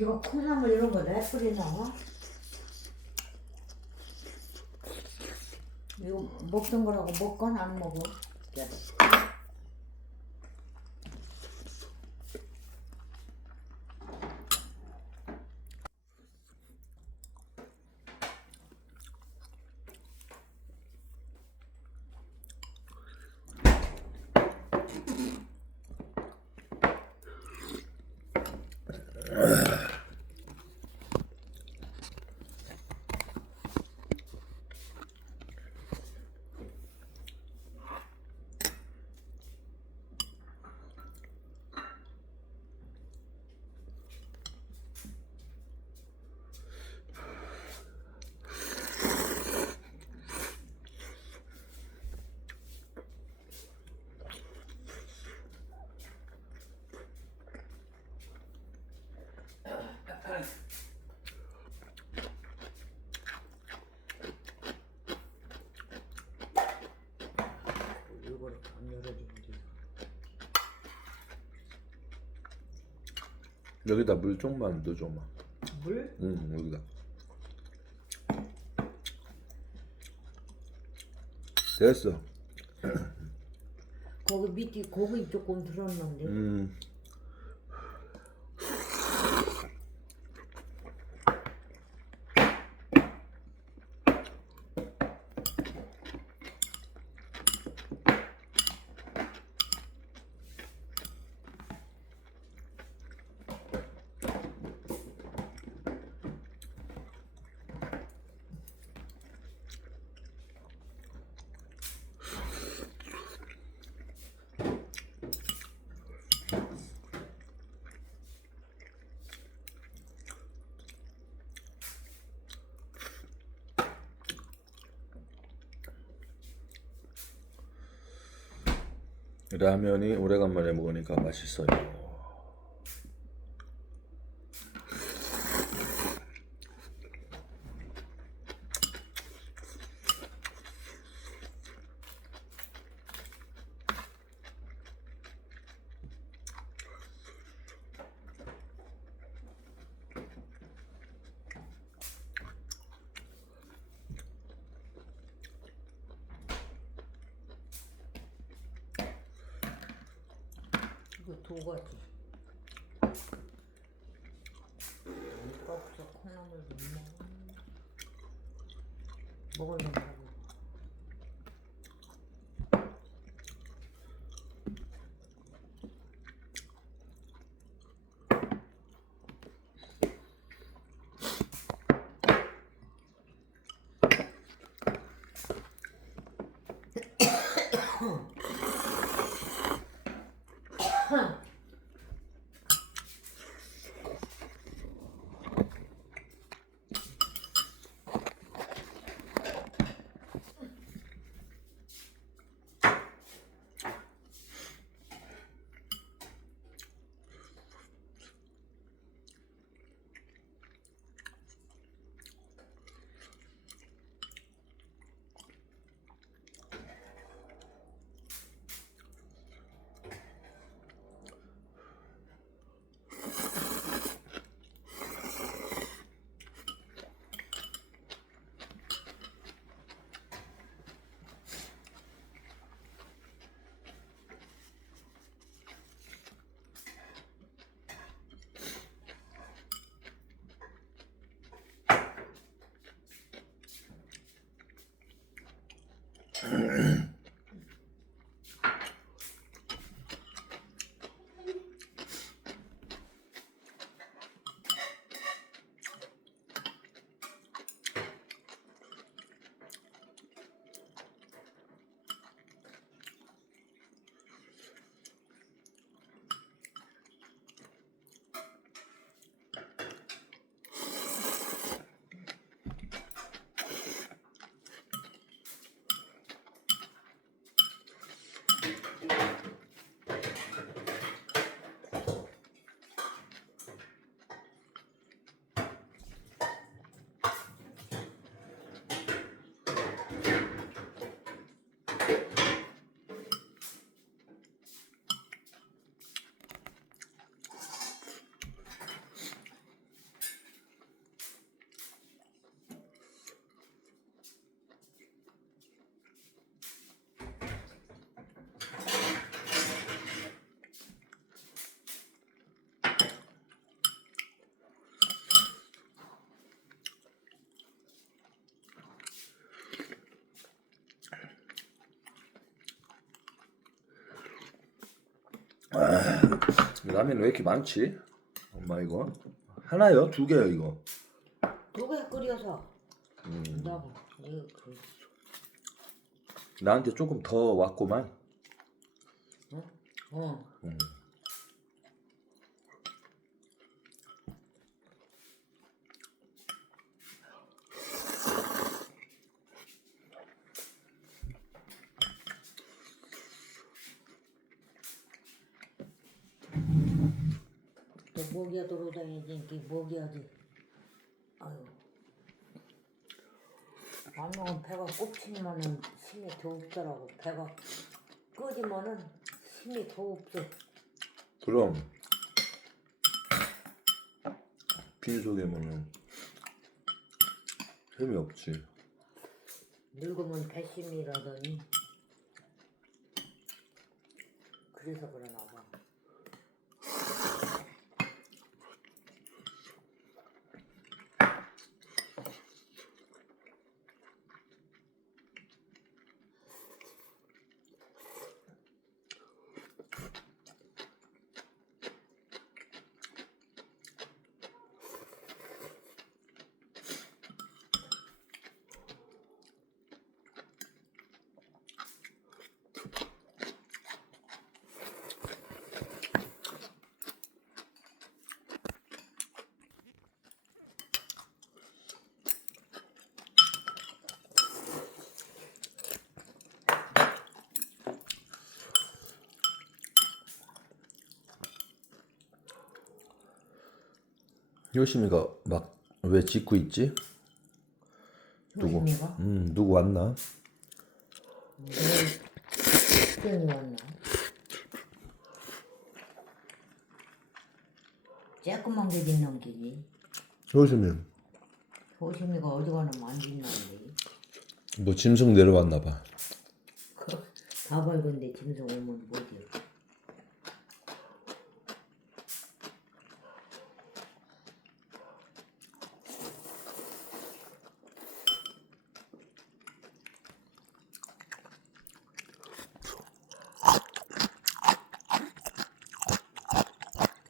이거 콩나물 이런 거내 뿌리나? 이거 먹던 거라고 먹건 안 먹어? 여기다 물 좀만 넣어줘 마. 물? 응 여기다. 됐어. 거기 밑에 고기 조금 들었는데 음. 라면이 오래간만에 먹으니까 맛있어요. 이거 두 가지 이거 없어 콩나물 못 먹어. 먹으려 고 라면 왜 이렇게 많지? 엄마 이거 하나요? 두 개요 이거? 두개 끓여서 음, 나고 이거 그 나한테 조금 더 왔구만. 어. 음. 또 먹이야 돌아다니지 이게 먹이야지 아유. 안 먹으면 배가 꼽히면은 힘이 더 없더라고 배가. 끄지면은 힘이 더 없어. 그럼. 빈 속에면은 힘이 없지. 늙으면 배심이라더니. 그래서 그러나 봐 요심이가 막 왜 짓고 있지? 누구? 효심이가? 음 누구 왔나? 땡이 왔나? 게 짓는 게지 요심이 효심이가 어디 가나 만진다는데 뭐 짐승 내려왔나 봐. 다 밝은데 짐승 오면 뭐지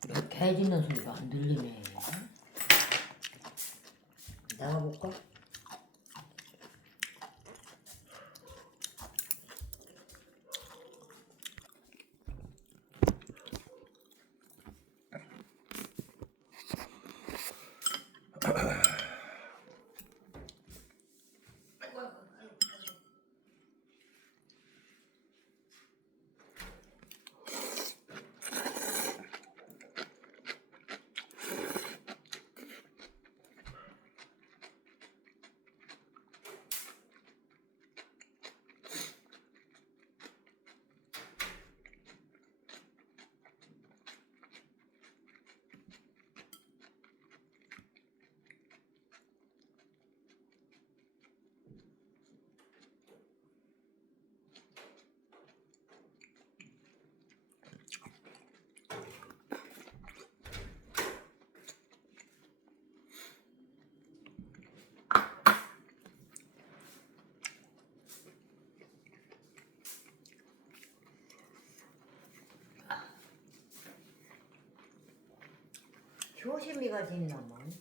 이거 개 짖는 소리가 안 들리네 나가볼까? 효심이가 짓나만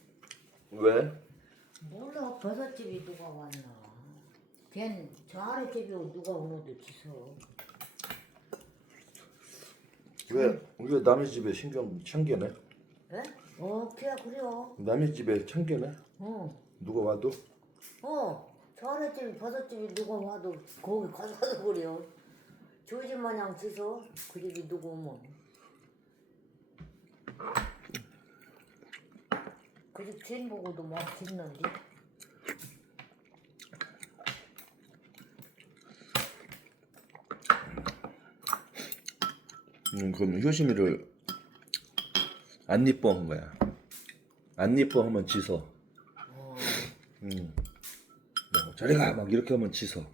왜? 몰라 버섯집이 누가 왔나 걘 저 아래집이 누가 오늘도 지서 왜? 왜 남의 집에 신경 참견해? 에? 어 그래 그래요 남의 집에 참견해? 어 누가 와도? 어, 저 아래집이 버섯집이 누가 와도 거기 가서 그래요 조지 마냥 지서 그 집이 누구 오면 그집 주인 보고도 막 짖는데 음, 그럼 효심이를 안 이뻐한 거야. 안 이뻐하면 지서. 어, 음. 뭐, 저리 가! 막 이렇게 하면 지서.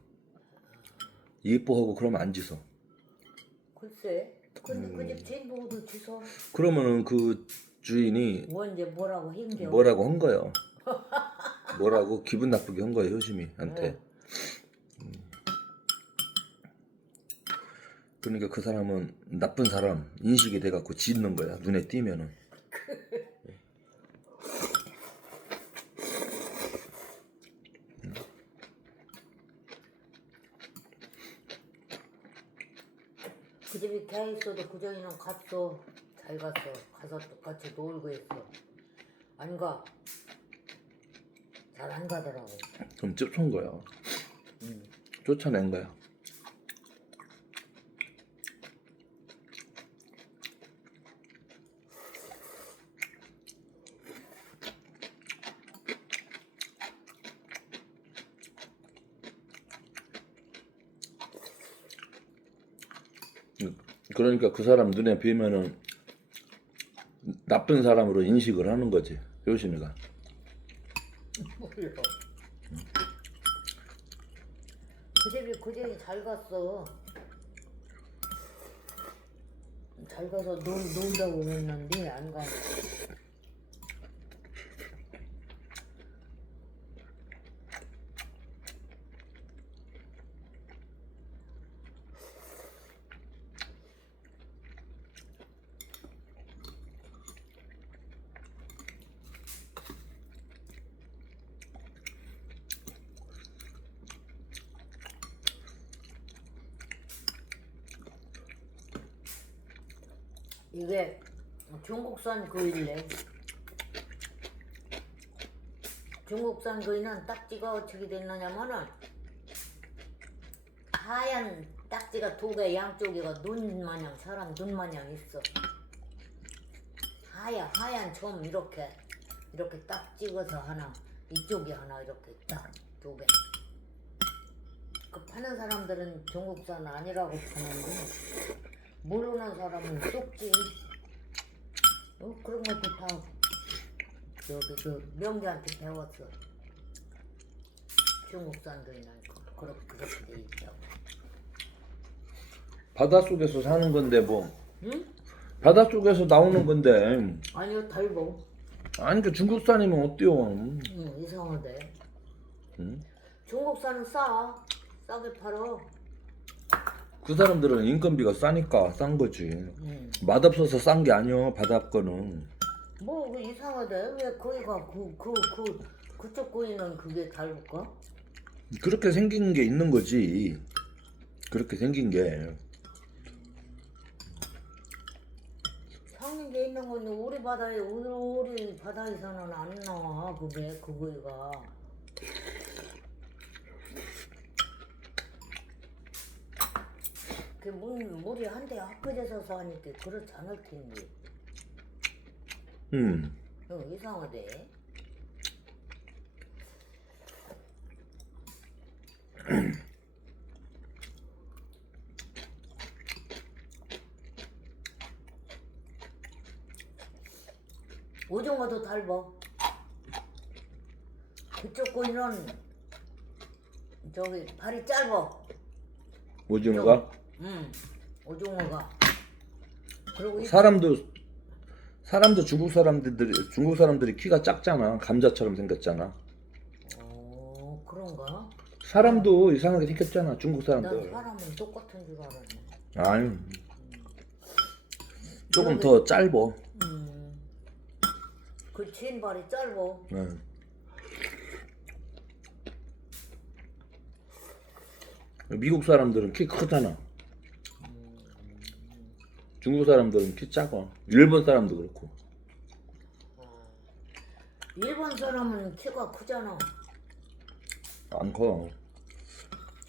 이뻐하고 그러면 안 지서. 글쎄 근데 그 집 주인 보고도 지서 그러면은 그 주인이 뭐 이제 뭐라고 힘겨 뭐라고 한 거예요. 뭐라고 기분 나쁘게 한 거예요, 효심이한테. 네. 음. 그러니까 그 사람은 나쁜 사람 인식이 돼갖고 짖는 거야 눈에 띄면은 그 집이 개 있어도 그전에는 갔어. 잘 갔어. 가서 똑같이 놀고 있어. 안 가. 잘 안 가더라고. 그럼 쫓은 거야 쫓아낸 거야 그러니까 그 사람 눈에 뵈면은 나쁜 사람으로 인식을 하는 거지 효신이가 몰라. 그 집이 그 집이 잘 갔어. 잘 가서 놀, 놀다고 그랬는데 안 가. 이게 중국산 거일래. 중국산 거이는 딱지가 어떻게 됐느냐면은 하얀 딱지가 두 개 양쪽이가 눈 마냥 사람 눈 마냥 있어. 하얀 하얀 점 이렇게 이렇게 딱 찍어서 하나 이쪽이 하나 이렇게 딱 두 개. 그 파는 사람들은 중국산 아니라고 파는데 모르는 사람은 쏙지. 어, 그런 것도 다 저기 그 명자한테 배웠어. 있는 거 그렇게 그렇게 돼 있다고. 바닷속에서 사는 건데 뭐 응? 바닷속에서 나오는 건데 아니요 달고. 아니 그 중국산이면 어때요 응 이상하대. 응? 중국산은 싸. 싸게 팔어. 그 사람들은 인건비가 싸니까 싼 거지 응. 맛없어서 싼 게 아니야 바닷 거는 뭐 그 이상하대. 왜 거기가 그 그 그 그 쪽 거기는 그게 달을까? 그렇게 생긴 게 있는 거지 그렇게 생긴 게 생긴 게 있는 건데 우리 바다에 우리 우리 바다에서는 안 나와 그게 그거가. 그 물, 물이 한대 핫해져서 사니까 그렇지 않을 텐데. 음. 어, 이상하대. 오징어도 달어. 그쪽 고기는 저기 발이 짧어. 오징어가 응, 오징어가. 그리고 이 사람도 사람도 중국 사람들이 중국 사람들이 키가 작잖아 감자처럼 생겼잖아 어, 그런가? 사람도 이상하게 생겼잖아 중국 난 사람들 사람은 똑같은 줄 알았네. 아유 조금 더 짧어 음. 그 진발이 짧어. 응. 미국 사람들은 키 크잖아. 중국 사람들은 키 작아. 일본 사람도 그렇고. 일본 사람은 키가 크잖아. 안 커.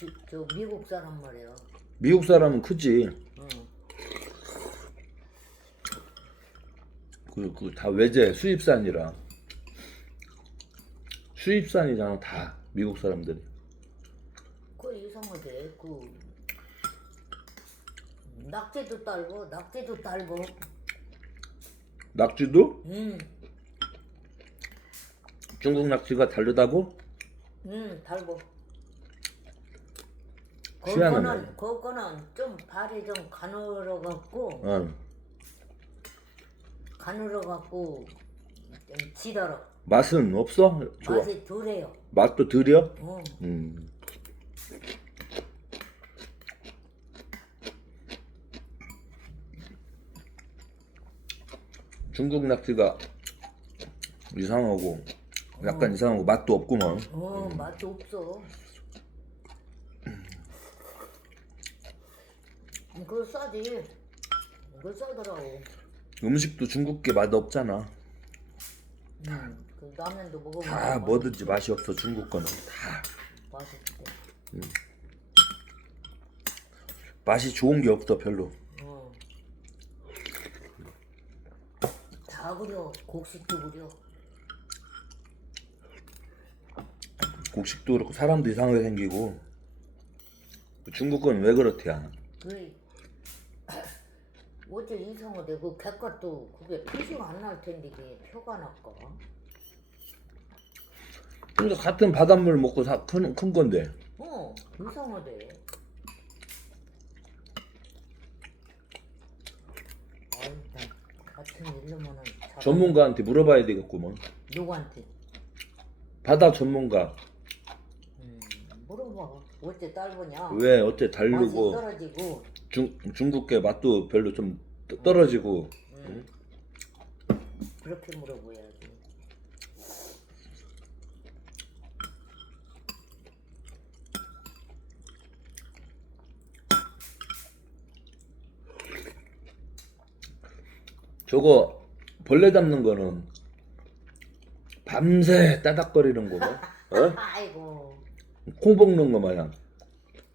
저, 저 미국 사람 말이야. 미국 사람은 크지. 응. 그, 그 다 외제 수입산이라. 수입산이잖아, 다. 미국 사람들이. 그 이상하대. 그 낙지도 딸고 낙지도 딸고. 낙지도 응. 중국 낙지가 다르다고? 응, 달고. 희한하네. 그거는 그거는 좀 발이 좀 가늘어 갖고 응. 가늘어 갖고 좀 지더러. 맛은 없어? 좋아. 맛이 덜해요. 맛도 들여? 어. 음. 중국 낙지가 이상하고 약간 이상하고 맛도 없구만. 어 맛도 없어. 그거 싸지. 그거 싸더라고. 음식도 중국게 맛 없잖아. 음, 그 라면도 먹어보면 다 뭐든지 맛이 없어 중국 거는 다 맛있대. 맛이 좋은 게 없어 별로. 그려. 곡식도 그려. 곡식도 그렇고 사람도 이상하게 생기고 중국 거는 왜 그렇대야? 그 어째 이상하대. 그 객값도 그게 표시가 안 날 텐데 이게 표가 날까? 그러니까 같은 바닷물 먹고 사, 큰, 큰 건데 어 이상하대. 아이 나 같은 일로면은 잘 전문가한테 물어봐야 되겠구먼. 누구한테? 바다 전문가 음, 물어봐. 어째 딸보냐? 왜 어째 맛이 다르고 떨어지고. 중, 중국계 맛도 별로 좀 떠- 떨어지고 음. 그렇게 물어봐야지. 저거 벌레 잡는 거는 밤새 따닥거리는 거고 어? 아이고. 콩 볶는 거 마냥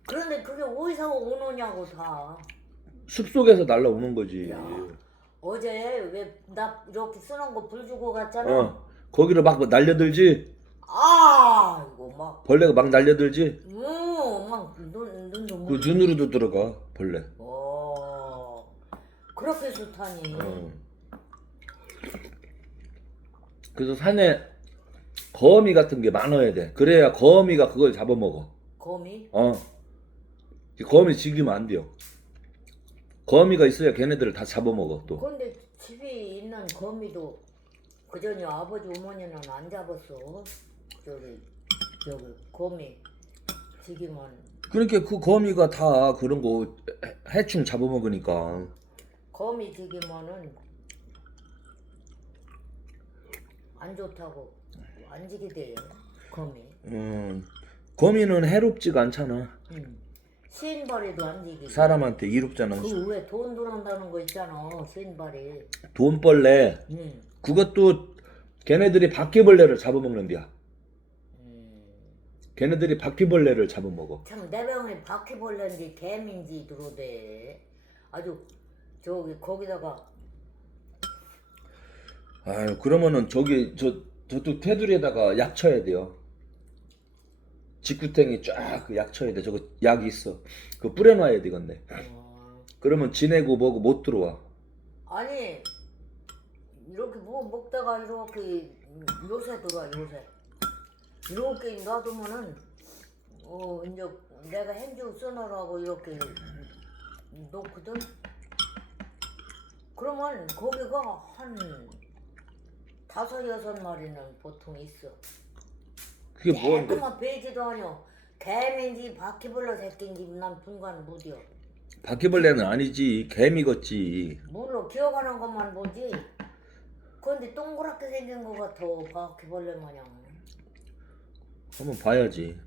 그런데 그게 어디서 오느냐고 다. 숲속에서 날라오는 거지 야. 어제 왜나 이렇게 쓰는 거 불 주고 갔잖아. 어 거기로 막 날려들지 아 이거 막, 벌레가 막 날려들지 음, 막 눈 눈도 그 눈으로도 들어가 벌레 오, 그렇게 좋다니. 어. 그래서 산에 거미 같은 게 많아야 돼 그래야 거미가 그걸 잡아먹어 거미? 어. 이 거미 죽이면 안 돼요. 거미가 있어야 걔네들을 다 잡아먹어 또. 근데 집에 있는 거미도 그 전에 아버지 어머니는 안 잡았어. 저기 저기 거미 지기만 그러니까 그 거미가 다 그런 거 해- 해충 잡아먹으니까. 거미 지기면은 안 좋다고 안 지게 돼요. 거미. 음. 거미는 해롭지가 않잖아. 응. 신발에도 안 지게. 사람한테 이롭잖아. 그왜 돈 들어온다는 거 있잖아. 신발에. 돈벌레. 응. 그것도 걔네들이 바퀴벌레를 잡아먹는데야. 음. 걔네들이 바퀴벌레를 잡아먹어. 참 내병에 바퀴벌레인지 개민지 들어오대. 아주 저기 거기다가 아유 그러면은 저기 저 저쪽 테두리에다가 약 쳐야 돼요. 직구탱이 쫙그약 쳐야 돼. 저거 약이 있어. 그거 뿌려놔야 되겠네. 어, 그러면 지내고 뭐고 못 들어와. 아니 이렇게 뭐 먹다가 이렇게 요새 들어와 요새 이렇게 놔두면은 어 이제 내가 행주 써놓으라고 이렇게 놓거든 그러면 거기가 한 다섯 여섯 마리는 보통 있어 그게 뭔데? 깨끗한 베지도 아니오 개민지 바퀴벌레 새끼인지 난 분간 못이여 바퀴벌레는 아니지. 개미겠지. 물로 기어가는 것만 보지. 근데 동그랗게 생긴 것 같아 바퀴벌레 마냥. 한번 봐야지.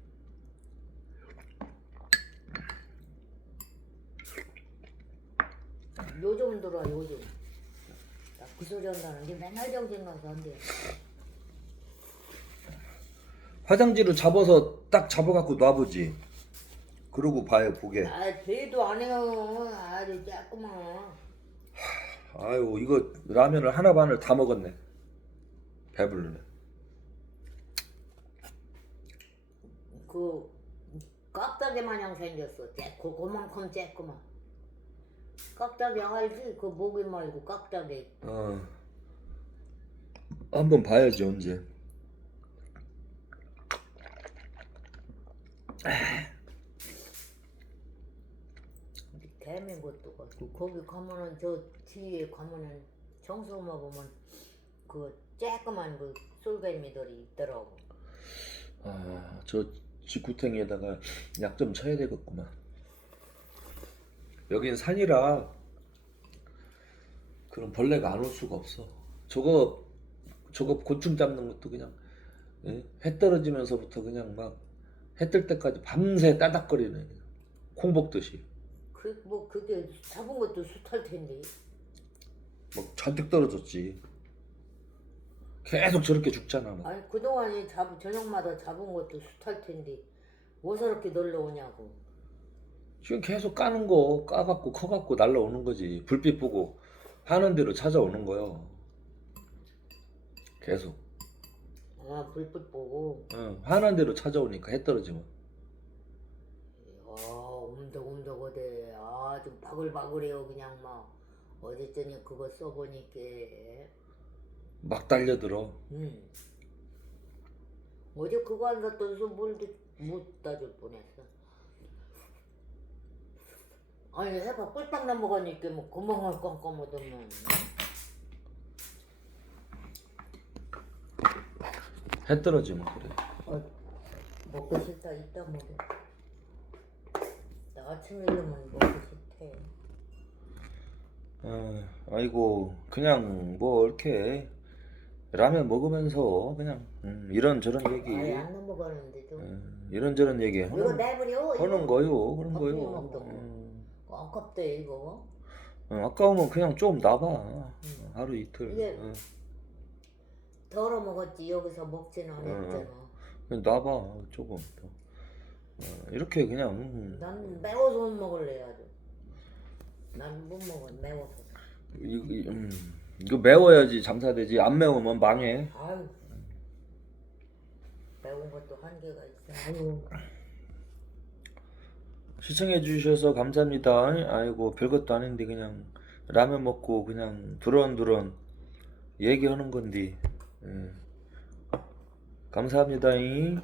요즘 들어 요즘. 나그 소리 한다는 게 맨날 정신 나서 안 돼. 화장지로 잡아서 딱 잡아갖고 놔보지. 그러고 봐요 보게. 아 배도 안 해요. 아주 조그만. 아유 이거 라면을 하나 반을 다 먹었네. 배불르네. 그 깍다기 마냥 생겼어. 쬐고 그만큼 쬐구만. 깍다기 알지? 그 모기 말고 깍다기. 어. 한번 봐야지 언제. 개미 것도 같고 거기 가면은 저 뒤에 가면은 정수마 보면 그 쬐끄만 그 솔개미들이 있더라고. 아저 직구탱이에다가 약 좀 쳐야 되겠구만. 여긴 산이라 그런 벌레가 안 올 수가 없어. 저거 저거 곤충 잡는 것도 그냥 예? 해 떨어지면서부터 그냥 막 해 뜰 때까지 밤새 따닥거리는 콩 볶듯이 그 뭐 그게 잡은 것도 숱할 텐데. 막 잔뜩 떨어졌지. 계속 저렇게 죽잖아. 막. 아니 그동안에 잡 저녁마다 잡은 것도 숱할 텐데 뭐 저렇게 놀러 오냐고. 지금 계속 까는 거 까갖고 커갖고 날라오는 거지. 불빛 보고 하는 대로 찾아오는 거요. 계속 아 불빛 보고. 응, 하는 대로 찾아오니까 해 떨어지면 아 옴덕옴덕하대. 아주 바글바글해요 그냥 막. 어제 저녁 그거 써보니까. 막 달려들어. 음. 어제 그거 안 샀더니서 물도 못 따줄 뻔했어. 아니 해봐 꿀빵 넘어가니까 뭐 구멍을 묻으면 해 떨어지면 그래. 어, 먹고 싶다 이따 먹어. 나 아침 일으면 먹고 싶대. 어, 아이고 그냥 뭐 이렇게 라면 먹으면서 그냥 음, 이런저런 얘기 아예 안 넘어가는데도. 음, 이런저런 얘기 이거 하는, 내버려. 하는 거요 그런 거요. 먹던 아깝대 이거. 어, 아까우면 그냥 좀 놔봐 하루 이틀 이게- 어, 덜어 먹었지 여기서 먹지는 않았잖아. 그냥 놔봐 조금 더. 어, 이렇게 그냥 음, 난 매워서 못 먹을래 아주. 난 못 먹어 매워서. 이, 이, 음, 이거 매워야지 장사되지 안 매우면 망해 아유. 매운 것도 한계가 있어. 아유. 시청해 주셔서 감사합니다 아이고 별것도 아닌데 그냥 라면 먹고 그냥 두런두런 얘기하는 건데 예. 감사합니다 잉.